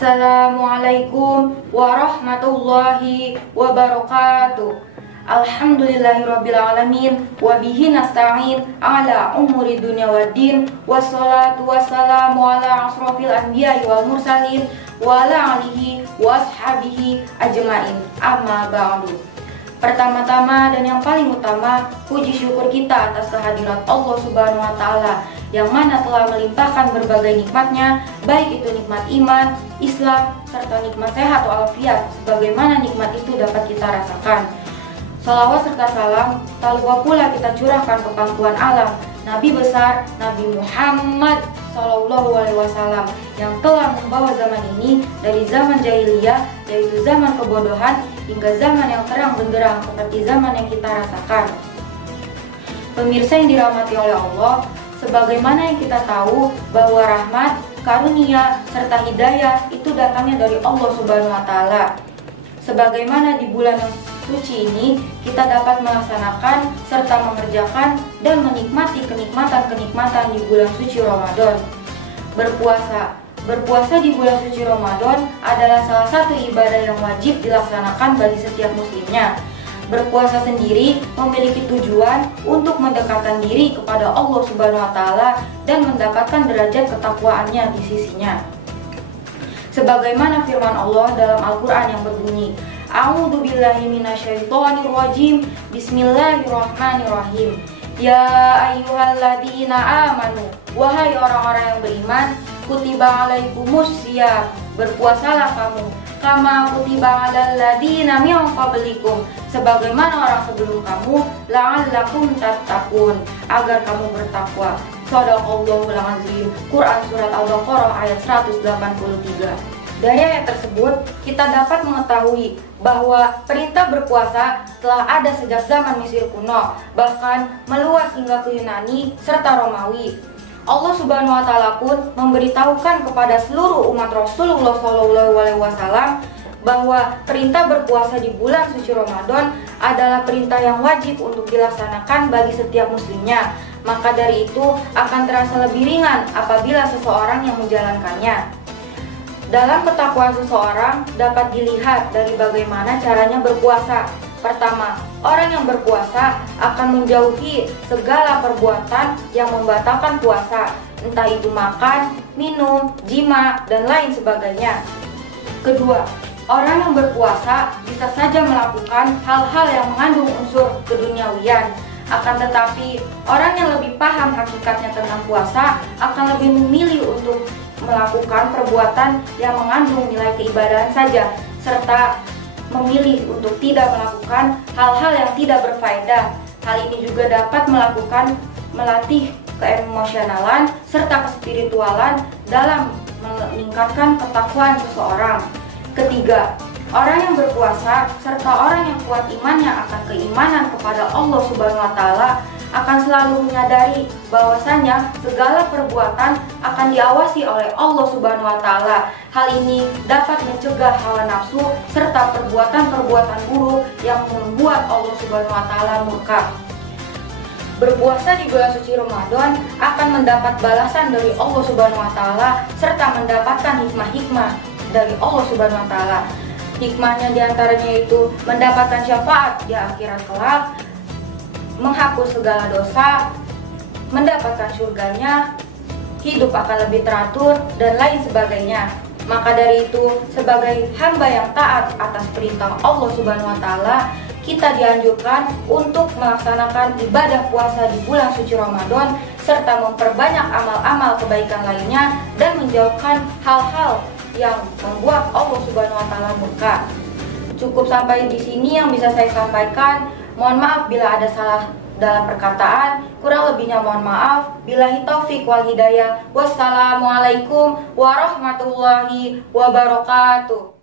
Assalamualaikum warahmatullahi wabarakatuh. Alhamdulillahirrabbilalamin. Wabihi nasta'in ala umuri dunia waddin. Wassalatu wassalamu ala asrofil anbiya wal mursalin wa ala alihi wa ashabihi ajma'in. Amma ba'du. Pertama-tama dan yang paling utama, puji syukur kita atas kehadirat Allah Subhanahu wa Ta'ala yang mana telah melimpahkan berbagai nikmatnya, baik itu nikmat iman, Islam, serta nikmat sehat walafiat, sebagaimana nikmat itu dapat kita rasakan. Salawat serta salam tak lupa pula kita curahkan ke pangkuan alam, Nabi besar Nabi Muhammad SAW yang telah membawa zaman ini dari zaman jahiliyah, yaitu zaman kebodohan, hingga zaman yang terang benderang seperti zaman yang kita rasakan. Pemirsa yang dirahmati oleh Allah, sebagaimana yang kita tahu bahwa rahmat, karunia, serta hidayah itu datangnya dari Allah Subhanahu wa Ta'ala. Sebagaimana di bulan yang suci ini kita dapat melaksanakan serta mengerjakan dan menikmati kenikmatan-kenikmatan di bulan suci Ramadan. Berpuasa di bulan suci Ramadan adalah salah satu ibadah yang wajib dilaksanakan bagi setiap muslimnya. Berpuasa sendiri memiliki tujuan untuk mendekatkan diri kepada Allah Subhanahu wa Ta'ala dan mendapatkan derajat ketakwaannya di sisinya. Sebagaimana firman Allah dalam Al-Qur'an yang berbunyi, A'udzubillahi minasyaitonirrajim. Bismillahirrahmanirrahim. Ya ayyuhalladzina amanu, wahai orang-orang yang beriman, kutiba alaikumusiyam, berpuasalah kamu, kama kutiba alal ladzina min qablikum, sebagaimana orang sebelum kamu, la'allakum tattaqun, agar kamu bertakwa. Shadaqallahul azim. Quran surat Al-Baqarah ayat 183. Dari ayat tersebut, kita dapat mengetahui bahwa perintah berpuasa telah ada sejak zaman Mesir kuno, bahkan meluas hingga ke Yunani serta Romawi. Allah Subhanahu wa Ta'ala pun memberitahukan kepada seluruh umat Rasulullah SAW bahwa perintah berpuasa di bulan suci Ramadan adalah perintah yang wajib untuk dilaksanakan bagi setiap muslimnya. Maka dari itu akan terasa lebih ringan apabila seseorang yang menjalankannya. Dalam ketakwaan seseorang dapat dilihat dari bagaimana caranya berpuasa. Pertama, orang yang berpuasa akan menjauhi segala perbuatan yang membatalkan puasa, entah itu makan, minum, jima, dan lain sebagainya. Kedua, orang yang berpuasa bisa saja melakukan hal-hal yang mengandung unsur keduniawian. Akan tetapi, orang yang lebih paham hakikatnya tentang puasa akan lebih memilih untuk melakukan perbuatan yang mengandung nilai keibadahan saja, serta memilih untuk tidak melakukan hal-hal yang tidak berfaedah. Hal ini juga dapat melatih keemosionalan serta kespiritualan dalam meningkatkan ketakwaan seseorang. Ketiga, orang yang berpuasa serta orang yang kuat imannya akan keimanan kepada Allah Subhanahu wa Ta'ala akan selalu menyadari bahwasanya segala perbuatan akan diawasi oleh Allah Subhanahu wa Ta'ala. Hal ini dapat mencegah hawa nafsu serta perbuatan-perbuatan buruk yang membuat Allah Subhanahu wa Ta'ala murka. Berpuasa di bulan suci Ramadan akan mendapat balasan dari Allah Subhanahu wa Ta'ala serta mendapatkan hikmah-hikmah dari Allah Subhanahu wa Ta'ala. Hikmahnya diantaranya itu mendapatkan syafaat di akhirat kelak, menghapus segala dosa, mendapatkan surganya, hidup akan lebih teratur, dan lain sebagainya. Maka dari itu, sebagai hamba yang taat atas perintah Allah Subhanahu wa Ta'ala, kita dianjurkan untuk melaksanakan ibadah puasa di bulan suci Ramadan serta memperbanyak amal-amal kebaikan lainnya dan menjauhkan hal-hal yang membuat Allah Subhanahu wa Ta'ala murka. Cukup sampai di sini yang bisa saya sampaikan. Mohon maaf bila ada salah dalam perkataan, kurang lebihnya mohon maaf. Billahi taufik wal hidayah. Wassalamualaikum warahmatullahi wabarakatuh.